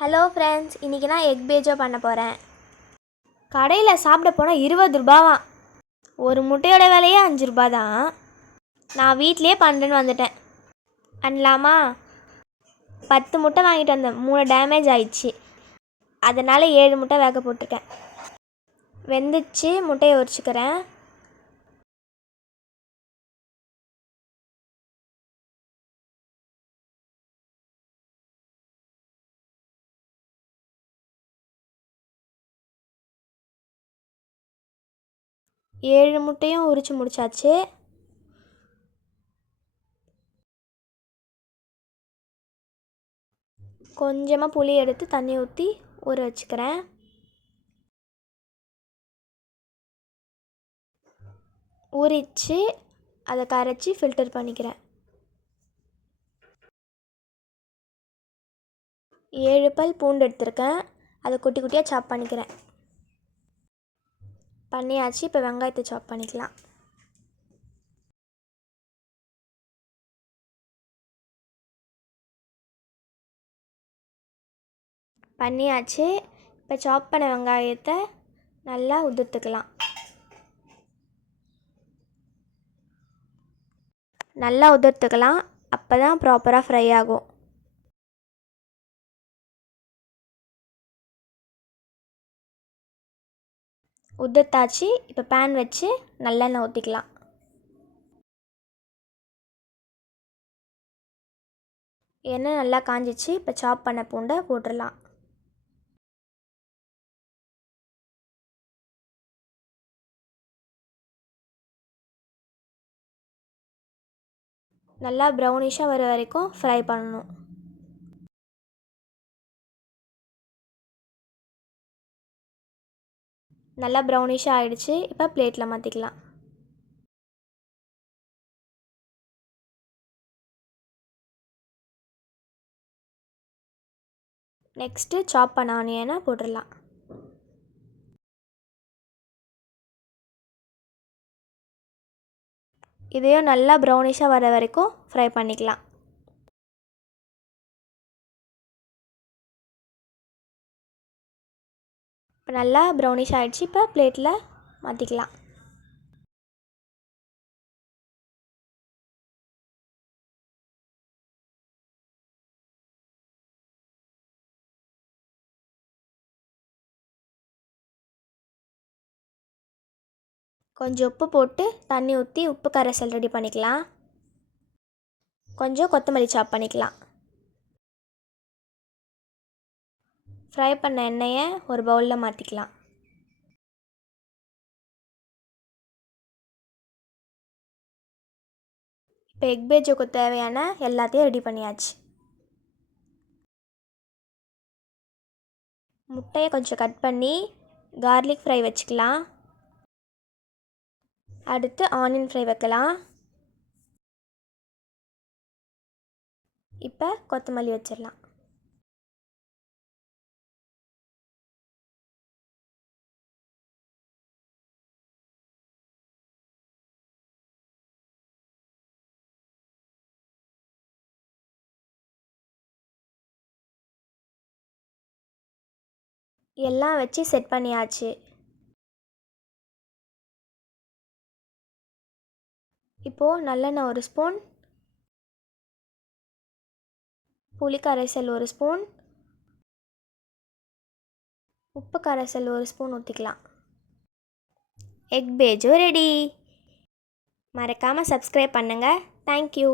Hello friends, இன்றைக்கி நான் egg பேஜோ பண்ண போகிறேன். கடையில் சாப்பிட போனால் 20 ரூபாவாம். ஒரு முட்டையோட விலையே 5 ரூபா தான். நான் வீட்டிலே பண்ணுறேன்னு வந்துட்டேன். பண்ணலாமா? 10 முட்டை வாங்கிட்டு வந்தேன், 3 டேமேஜ் ஆயிடுச்சு. அதனால் 7 முட்டை வேக போட்டிருக்கேன். வெந்துச்சு, முட்டையை உரிச்சிக்கிறேன். ஏழு முட்டையும் உரித்து முடிச்சாச்சு. கொஞ்சமாக புளி எடுத்து தண்ணி ஊற்றி ஊற வச்சுக்கிறேன். ஊறிச்சு அதை கரைச்சி ஃபில்டர் பண்ணிக்கிறேன். 7 பல் பூண்டு எடுத்திருக்கேன், அதை குட்டி குட்டியாக சாப் பண்ணிக்கிறேன். பண்ணியாச்சு. இப்போ வெங்காயத்தை சாப் பண்ணிக்கலாம். பண்ணியாச்சு. இப்போ சாப் பண்ண வெங்காயத்தை நல்லா உதிர்த்துக்கலாம். அப்போ தான் ப்ராப்பராக ஃப்ரை ஆகும். உதிர்த்தாச்சு. இப்போ பேன் வச்சு நல்லெண்ணெய் ஊற்றிக்கலாம். எண்ணெய் நல்லா காஞ்சிச்சு. இப்போ சாப் பண்ண பூண்டை போட்டுடலாம். நல்லா ப்ரௌனிஷாக வர வரைக்கும் ஃப்ரை பண்ணணும். நல்லா ப்ரௌனிஷாக ஆகிடுச்சு. இப்போ பிளேட்டில் மாற்றிக்கலாம். நெக்ஸ்ட்டு சாப் பண்ண ஆனியனை போட்டுடலாம். இதையும் நல்லா ப்ரௌனிஷாக வர வரைக்கும் ஃப்ரை பண்ணிக்கலாம். இப்போ நல்லா ப்ரௌனிஷ் ஆகிடுச்சு. இப்போ பிளேட்டில் மாற்றிக்கலாம். கொஞ்சம் உப்பு போட்டு தண்ணி ஊற்றி உப்பு கரைசல் ரெடி பண்ணிக்கலாம். கொஞ்சம் கொத்தமல்லி சாப் பண்ணிக்கலாம். ஃப்ரை பண்ண எண்ணெயை ஒரு பவுலில் மாற்றிக்கலாம். இப்போ எக் பேஜோக்கு தேவையான எல்லாத்தையும் ரெடி பண்ணியாச்சு. முட்டையை கொஞ்சம் கட் பண்ணி கார்லிக் ஃப்ரை வச்சுக்கலாம். அடுத்து ஆனியன் ஃப்ரை வைக்கலாம். இப்போ கொத்தமல்லி வச்சிடலாம். எல்லாம் வச்சு செட் பண்ணியாச்சு. இப்போது நல்லெண்ணெய் 1 ஸ்பூன், புளி கரைசல் 1 ஸ்பூன், உப்பு கரைசல் 1 ஸ்பூன் ஊற்றிக்கலாம். எக் பேஜோ ரெடி. மறக்காமல் சப்ஸ்கிரைப் பண்ணுங்கள். தேங்க்யூ.